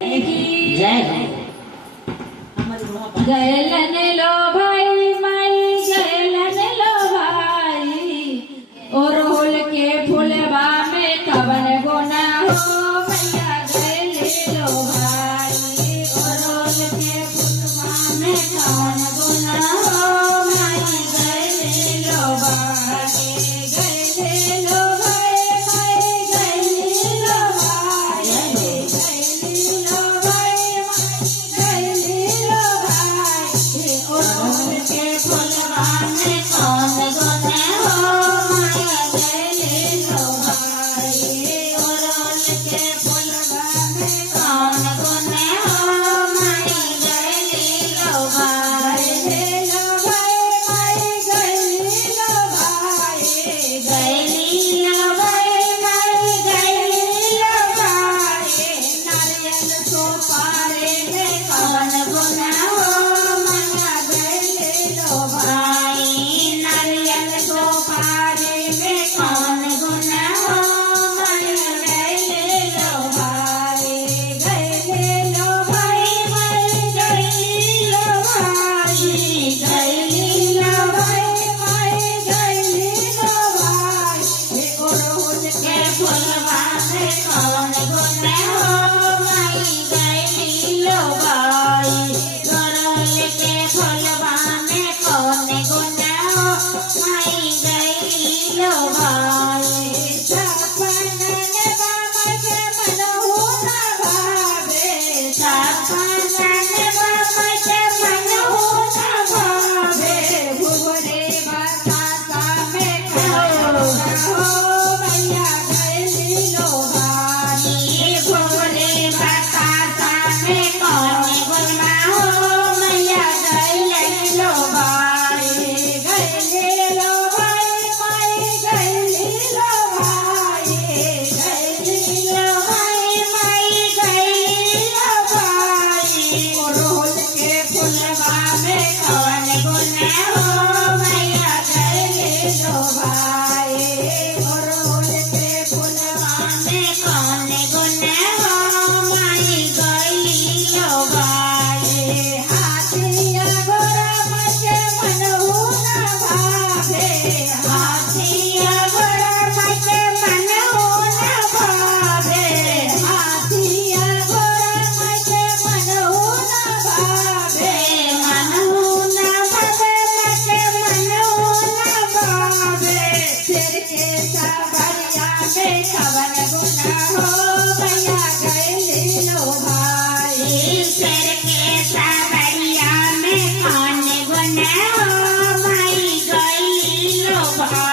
जय गैलन लो भाई माई गैलन लो भाई और होल के फुलवा में कवन गुना हो भैया गैले लो भाई और होल के फुलवा में कवन गुना हो माई गैले लो भाई गैले लो भाई माई गैले लो भाई गैले लो भाई गैले लो भाई और होल के फुलवा में कौन गुना हो माई गैले लो भाई और होल के फुलवा में कौन गुना हो माई गैले लो भाई गैले लो भाई माई गैले लो भाई गैले लो भाई माई गैले लो भाई नारियल तो पारे में कौन गुना हो माया गैले लो भाई नारियल तो पारे में कौन गुना हो माया गैले लो भाई गैले लो भाई माई गैले लो भाई गैले लो भाई माई गैले लो भाई और होल के फुलवा में कौन गुना हो माई गैले लो भाई और होल के फुलवा में कौन गुना हो माई गैले लो भाई सपनन बाबा के मनहु न भावे सपनन बाबा के मनहु न भावे भुवरे बतासा में कौन हो भैया गैले लो भाई भुवरे बतासा में कौन गुना हो मैया गैले लो भाई गैले लो भाई माई गैले लो भाई गैले लो भाई माई गैले लो भाई और होल के फुलवा में कौन गुना हो मैया गैले लो भाई और होल के फुलवा में कौन गुना हो माई गैले लो भाई हाथिया घोड़ा मचे मनहु न भावे हाथिया घोड़ा मचे मनहु न भावे हाथिया घोड़ा मचे मनहु न भावे मनहु न भावे मचे मनहु न भावे सिर के सवरिया में कवन गुना हो भैया गैले लो भाई सिर के सवरिया में कौन गुना हो माई गैले लो भाई